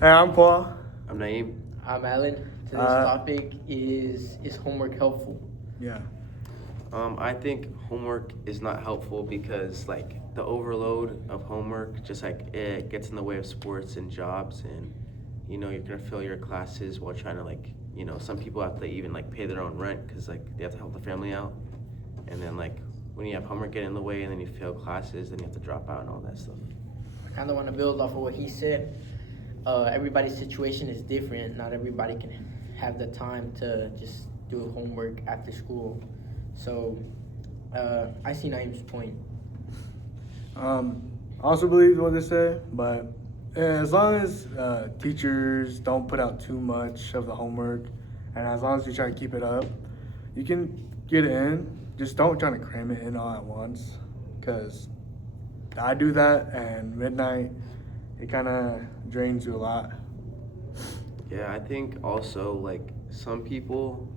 Hey, I'm Paul. I'm Naeem. I'm Alan. Today's topic is homework helpful? Yeah. I think homework is not helpful because like the overload of homework just like it gets in the way of sports and jobs, and you're gonna fill your classes while trying to like some people have to even like pay their own rent because like they have to help the family out, and then like when you have homework get in the way and then you fail classes, then you have to drop out and all that stuff. I kind of want to build off of what he said. Everybody's situation is different. Not everybody can have the time to just do homework after school. So I see Naeem's point. I also believe what they say, but as long as teachers don't put out too much of the homework, and as long as you try to keep it up, you can get it in. Just don't try to cram it in all at once, because I do that, and midnight, it kind of drains you a lot. Yeah, I think also like some people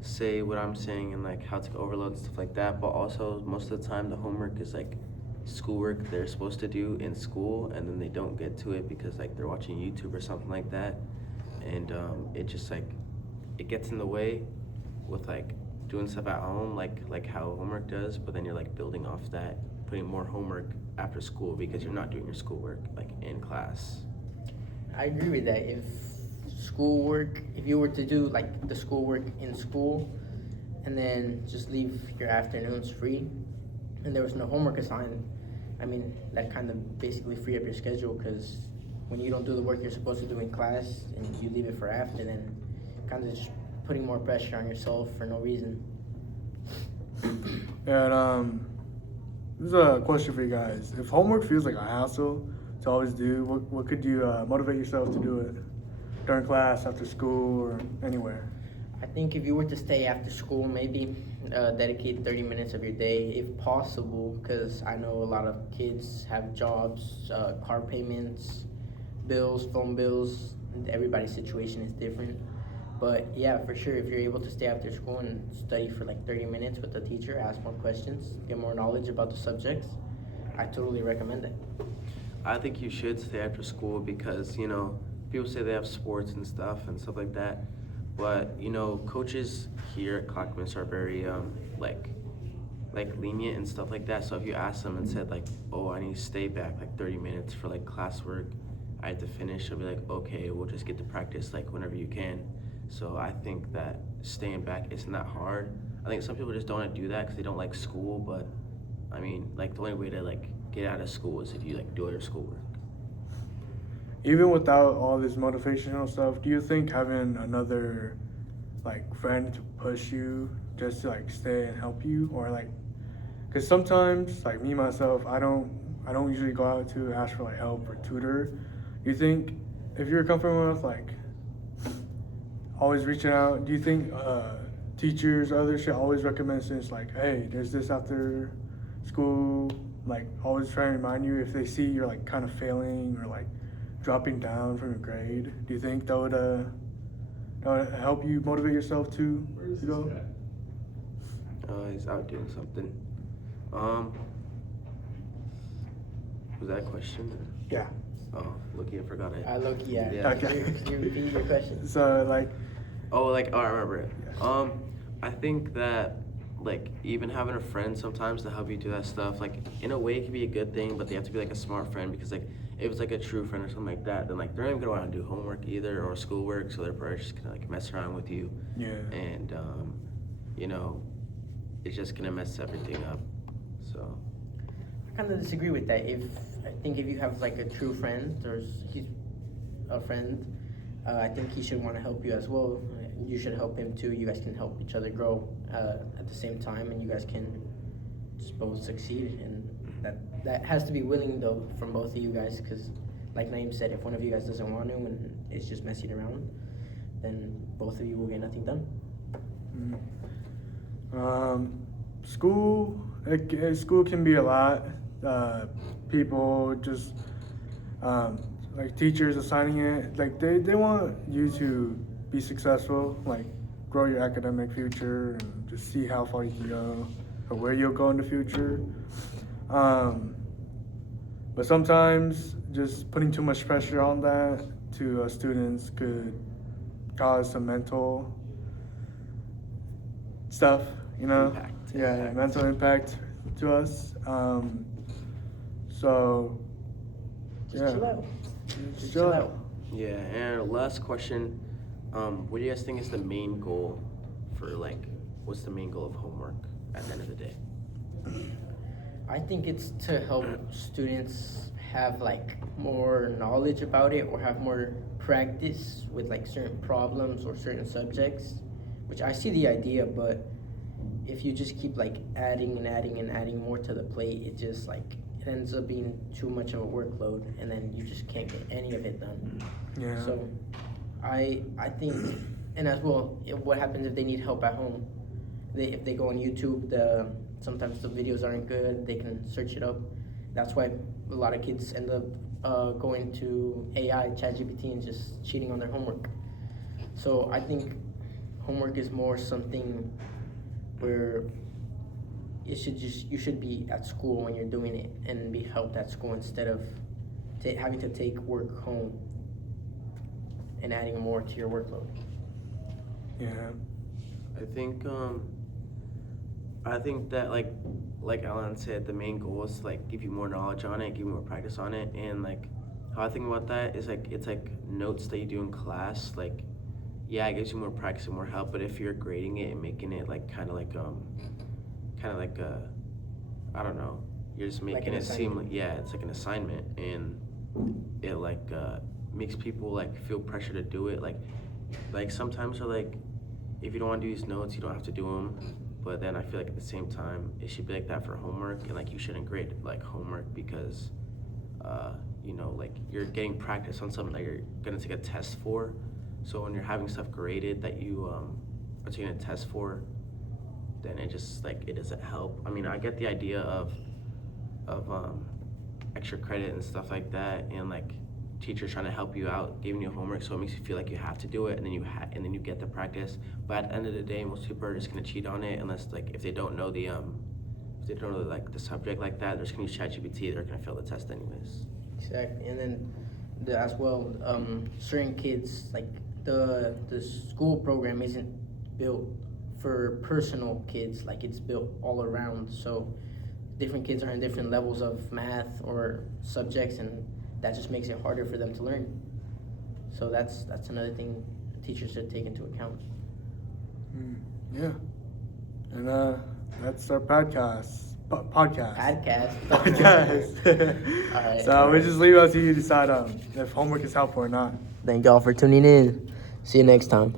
say what I'm saying and like how to overload and stuff like that, but also most of the time the homework is like schoolwork they're supposed to do in school, and then they don't get to it because like they're watching YouTube or something like that, and it just like it gets in the way with like doing stuff at home, like how homework does, but then you're like building off that, putting more homework after school because you're not doing your schoolwork like in class. I agree with that. If you were to do like the schoolwork in school, and then just leave your afternoons free, and there was no homework assigned, I mean that kind of basically free up your schedule because when you don't do the work you're supposed to do in class and you leave it for after, then kind of just putting more pressure on yourself for no reason. And this is a question for you guys. If homework feels like a hassle to always do, what could you motivate yourself to do it during class, after school, or anywhere? I think if you were to stay after school, maybe dedicate 30 minutes of your day if possible, because I know a lot of kids have jobs, car payments, bills, phone bills. Everybody's situation is different. But yeah, for sure, if you're able to stay after school and study for like 30 minutes with the teacher, ask more questions, get more knowledge about the subjects, I totally recommend it. I think you should stay after school because, people say they have sports and stuff like that. But, coaches here at Clackamas are very, like lenient and stuff like that. So if you ask them and said like, oh, I need to stay back like 30 minutes for like classwork, I have to finish, they'll be like, okay, we'll just get to practice like whenever you can. So I think that staying back isn't that hard. I think some people just don't want to do that because they don't like school, but I mean, like the only way to like get out of school is if you like do your schoolwork. Even without all this motivational stuff, do you think having another like friend to push you just to like stay and help you, or like, because sometimes like me myself, I don't usually go out to ask for like help or tutor. You think if you're comfortable with like always reaching out, do you think teachers or others should always recommend things like, hey, there's this after school, like always try and remind you if they see you're like kind of failing or like dropping down from your grade? Do you think that would help you motivate yourself to go? He's out doing something. Was that a question? Yeah. Oh, looky, I forgot it. I look, yeah. Yeah. Okay. Can you repeat your question? So like, Oh, like, I remember it. yes. I think that like even having a friend sometimes to help you do that stuff, like in a way it can be a good thing, but they have to be like a smart friend because like if it's like a true friend or something like that, then like they're not even gonna want to do homework either or schoolwork, so they're probably just gonna like mess around with you, Yeah. and you know, it's just gonna mess everything up. So I kind of disagree with that. I think if you have like a true friend or he's a friend, I think he should want to help you as well. You should help him too. You guys can help each other grow at the same time, and you guys can just both succeed. And that has to be willing though from both of you guys, because like Naeem said, if one of you guys doesn't want to and it's just messing around, then both of you will get nothing done. School, school can be a lot. People just like teachers assigning it, like they want you to be successful, like grow your academic future and just see how far you can go or where you'll go in the future. But sometimes just putting too much pressure on that to students could cause some mental stuff, you know? Impact. Mental impact to us. So, Just yeah. chill out. Just Chill out. Yeah, and last question, what do you guys think is the main goal for like, what's the main goal of homework at the end of the day? I think it's to help students have like more knowledge about it or have more practice with like certain problems or certain subjects, which I see the idea, but if you just keep like adding and adding and adding more to the plate, it just like it ends up being too much of a workload, and then you just can't get any of it done. Yeah. So I think, and as well, what happens if they need help at home? If they go on YouTube, sometimes the videos aren't good. They can search it up. That's why a lot of kids end up going to AI, ChatGPT, and just cheating on their homework. So I think homework is more something where you should be at school when you're doing it and be helped at school instead of having to take work home and adding more to your workload. Yeah. I think that like Alan said, the main goal is to like give you more knowledge on it, give you more practice on it, and like how I think about that is like it's like notes that you do in class. Like, yeah, it gives you more practice and more help, but if you're grading it and making it like kind of like I don't know, you're just Like making an it seem assignment. like, yeah, it's like an assignment, and it like makes people like feel pressure to do it. Like sometimes they're like, if you don't want to do these notes, you don't have to do them. But then I feel like at the same time, it should be like that for homework, and like you shouldn't grade like homework because, you know, like you're getting practice on something that you're gonna take a test for. So when you're having stuff graded that you are taking a test for, then it just like it doesn't help. I mean, I get the idea of extra credit and stuff like that, and like teachers trying to help you out, giving you homework, so it makes you feel like you have to do it, and then you get the practice. But at the end of the day, most people are just gonna cheat on it unless like if they don't know the like the subject like that, they're just gonna use ChatGPT. They're gonna fail the test anyways. Exactly, and then as well, certain kids like the school program isn't built for personal kids, like it's built all around. So different kids are in different levels of math or subjects, and that just makes it harder for them to learn. So that's another thing teachers should take into account. Yeah. And that's our podcast. Podcast. Podcast. All right. So we just leave it up to you to decide if homework is helpful or not. Thank y'all for tuning in. See you next time.